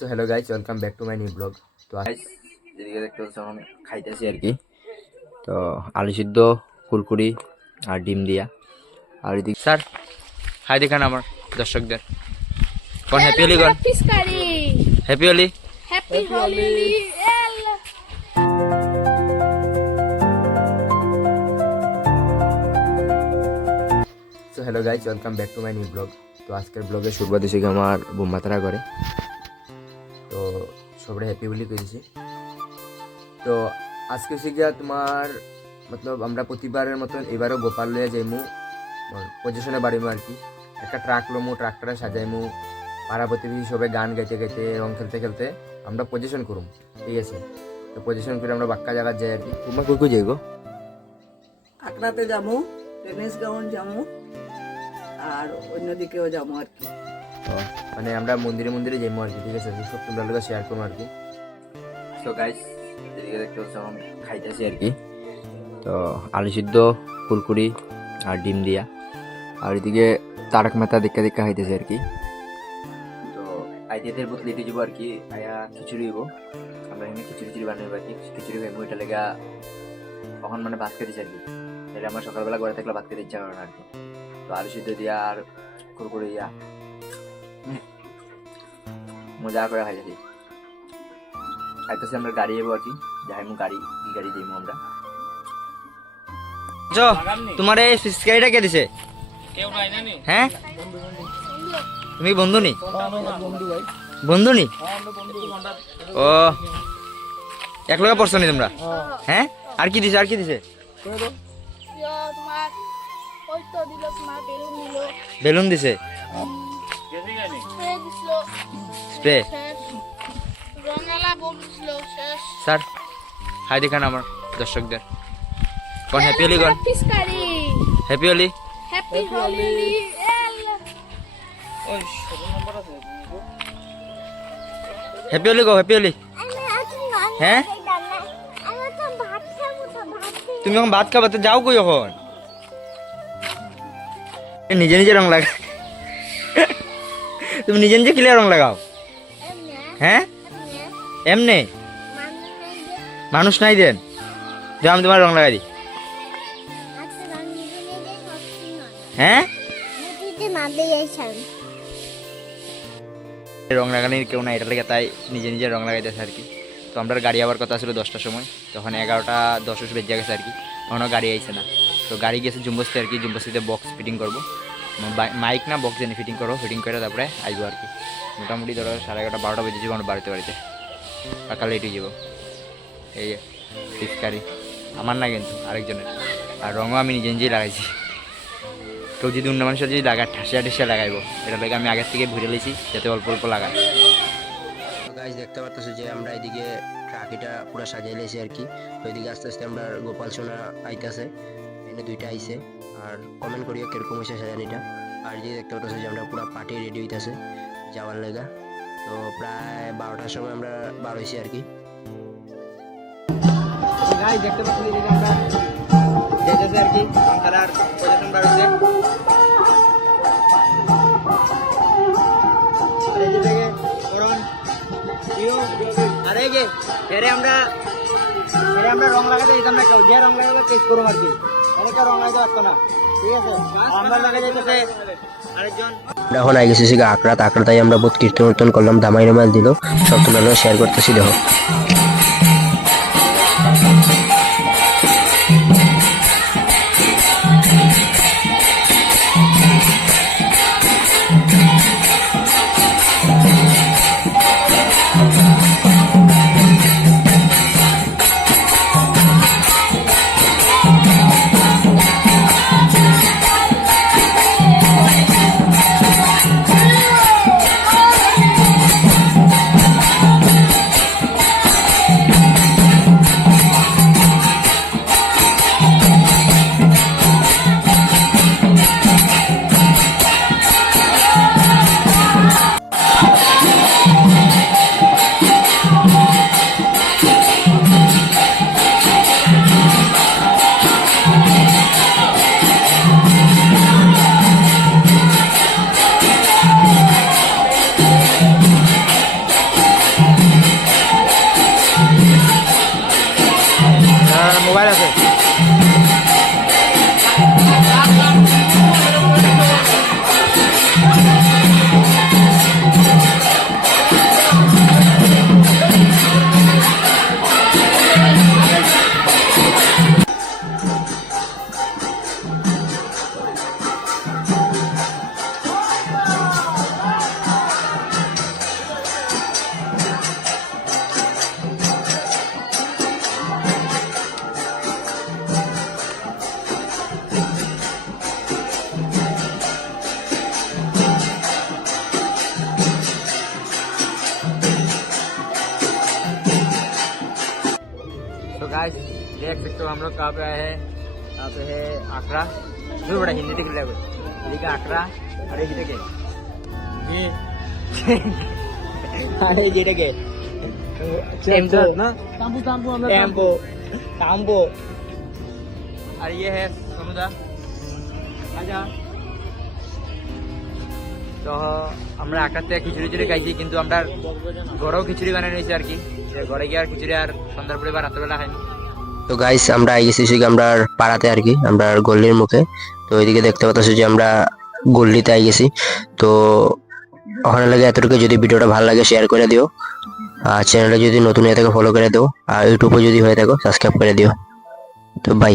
So hello guys, welcome back to my new blog. তো guys, এদিকে দেখতে পাচ্ছ আমি খাইতেছি আর কি। তো আলু সিদ্ধ, কুরকুরি আর ডিম দিয়া। আর এদিকে স্যার হাই দেখান আমার দর্শকদের। কোন হ্যাপি হোলি, কোন happy Holi, happy Holi. So hello guys, welcome back to my new blog. তো আজকের ব্লগে শুরুতে দিছি আমার বোমাতারা করে। তো সবাই হ্যাপি হোলি করেছি। তো আজকে হচ্ছে গিয়া তোমার মতলব আমরা প্রতিবারের মতন এবারও গোপাল লইয়া যাইমু পজিশনে বাড়িমু আর কি। একটা ট্রাক লমু, ট্রাক্টরে সাজাইমু, পাড়া প্রতিবেশী সবাই গান গাইতে গাইতে রং খেলতে খেলতে আমরা পজিশন করুম, ঠিক আছে? তো পজিশন করে আমরা বাক্কা জায়গা যাই আর কি। তোমরা কই কই যাই গো? আকড়াতে যাবো, টেনিস গ্রাউন্ড যাবো, আর অন্যদিকেও যাবো আর কি। মানে আমরা মন্দিরে মন্দিরে যাইমু আর কি, ঠিক আছে? সব তোমরা লোক শেয়ার করবো আর কি। তো গাইস, এদিকে দেখতে পাচ্ছ আমি খাইতেছি আর কি। তো আলু সিদ্ধ, কুরকুরি আর ডিম দিয়া। আর এদিকে তারক মেহতা দেখা দেখা খাইতেছে আর কি। তো আইডিয়াদের বোতল লিটে যাবো আর কি। আয়া খিচুড়ি হইব, আমরা এখানে খিচুড়ি বানাবো আর কি। খিচুড়ি খাইবো, এটা লেগা কখন মানে ভাত খেতেছি আর কি। তাহলে আমার সকালবেলা ঘরে থাকলে ভাত খেতে ইচ্ছা করে না আর কি। তো আলু সিদ্ধ দিয়া আর কুরকুরি দিয়া মজা করে খাইতেছি। খাইতেছি আমরা গাড়ি যাবো আর কি। যাইমু গাড়ি যাইমু আমরা। তোমার এই গাড়িটা কে দিছে? হ্যাঁ, তুমি বন্ধু নি? বন্ধু নি? ও এক লগে পড়ছো নি তোমরা? হ্যাঁ, আর কি দিছে? আর কি দিছে? বেলুন দিছে, স্প্রে। স্যার হাই দেখান আমার দর্শকদের। কোন হ্যাপি হোলি, কোন happy Holi, happy Holi. Happy Holi গো, হ্যাপি হোলি। হ্যাঁ, তুমি এখন ভাত খাবা, তো যাও কই এখন? নিজে নিজে রং লাগা, তুমি নিজে নিজে কিলে রং লাগাও? হ্যাঁ, এমনি মানুষ নাই দেন, যাও আমি তোমার রং লাগাই দিই। হ্যাঁ, রং লাগানোর কেউ না, এটা লেগে তাই নিজে নিজে রং লাগাইতেছে আর কি। তো আমরা গাড়ি আবার কথা ছিল 10টার সময়, তখন 11টা 10 বেজে গেছে আর কি। এখনও গাড়ি আইছে না। তো গাড়ি গেছে জুম্বস্তি আর কি। জুম্বস্তিতে বক্স ফিটিং করবো, মাইক না বক্স এনে ফিটিং করবো। ফিটিং করে তারপরে আইবো আর কি। মোটামুটি ধরো 11:30 12টা বেজে যাবো আমরা বাড়িতে। সকালে লেট হয়ে যাবো। এই ফিসকারি আমার না কিন্তু আরেকজনের। আর রঙও আমি নিজে নিজেই লাগাইছি। কেউ যদি অন্য মানুষের যদি লাগায় ঠাসিয়া লাগাইবো, এটা লাগে আমি আগের থেকে ভুলে লেছি যাতে অল্প অল্প লাগায়। গাইস দেখতে পারতেছো যে আমরা এদিকে ট্রাকিটা পুরো সাজিয়ে লেছি আর কি। তো এদিকে আস্তে আস্তে আমরা গোপাল সোনা আইতাছে, এনে দুইটা আইছে। আর কমেন্ট করিও কিরকম হয়েছে সাজানিটা। আর এদিকে দেখতে পারতেছো যে আমরা পুরো পার্টি রেডি হইতাছে যাওয়ার লেগা। তো প্রায় 12টার সময় আমরা বার হইছি আর কি। গাইস দেখতে পাচ্ছি যে আমরা যেতেছে আর কি। খেলার পজিশন বার হইছে। আমরা রং লাগাতে দিতাম না, কেউ যে রং লাগাবে টেস্ট করুম আর কি। অনেকে রং লাগাতে পারতো না, ঠিক আছে? আমরা লাগাই যেতেছে আরেকজন। এখন আই গেছি আকড়াতাই আমরা বহুত কীর্তন করলাম, দামাই রমাল দিল। সব তোমরা শেয়ার করতেছি, দেখো। गाइस देख सकते हो हम लोग कहाँ पे आए हैं। यहाँ पे है आकड़ा, जो बड़ा हिंदी दिख रहा है ये का आकड़ा। अरे ये देखे ये अरे ये देखे टेम्पो ना, टेम्पो टेम्पो। और ये है सोनूदा, आजा। তো আমরা আকাশ থেকে খিচুড়ি চুড়ি খাইছি, কিন্তু আমরা ঘরেও খিচুড়ি বানিয়ে নিয়েছি আর কি। ঘরে গিয়ে আর খিচুড়ি আর সন্ধ্যার পরে বা রাত্রেবেলা খাইনি। তো গাইস আমরা আই গেছি সেই আমরা পাড়াতে আর কি, আমরা গল্লির মুখে। তো ওইদিকে দেখতে পাচ্ছ যে আমরা গল্লিতে আই গেছি। তো ওখানে লাগে এতটুকু, যদি ভিডিওটা ভালো লাগে শেয়ার করে দিও, আর চ্যানেলটা যদি নতুন হয়ে থাকে ফলো করে দিও, আর ইউটিউবে যদি হয়ে থাকো সাবস্ক্রাইব করে দিও। তো বাই।